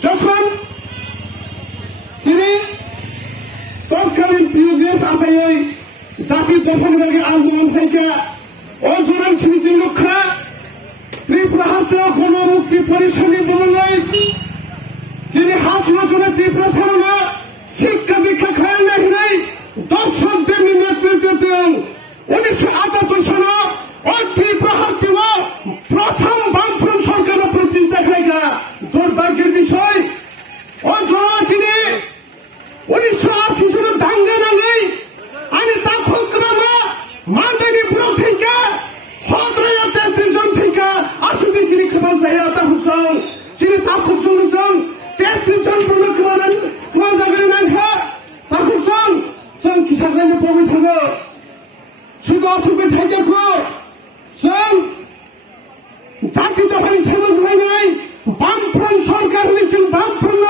যখন তিনি তৎকালীন পিউজিএস আছে এই জাতির দখলবাদী আন্দোলন থেকে অজরান সিরিজের লক্ষ্যে ত্রিপুরা হাসতে গণমুক্তি পরিষদে বললেন তিনি হাসিনের ত্রিপুরা ছাড়া শিক্ষা দীক্ষা খায় নাই দর্শকদের নেতৃত্বে 1978 সালে ওই ত্রিপুরা হাসতে প্রথম বামফ্রন্ট সরকারের প্রতিষ্ঠা দেখা দুর্ভাগ্যের বিষয় ও জড়া চিনি 1980 সালে দাঙ্গা নামে আমি তা খুকরামা মাদারীপুর থেকে হদরায়া 33 জন থেকে আসুদি চিনি খবর চাইয়া তা হুসং চিনি তা খুকসং হুসং 33 জন পুরো কুয়া জায়গায় নাখা তা খুকসং সং কিসাগানে পবি থাকো শুধু আসুবে থেকে খো সং জাতি দফারি সেবক হয় নাই বামফ্রন্ট সরকার নিচ্ছেন বামফ্রন্ট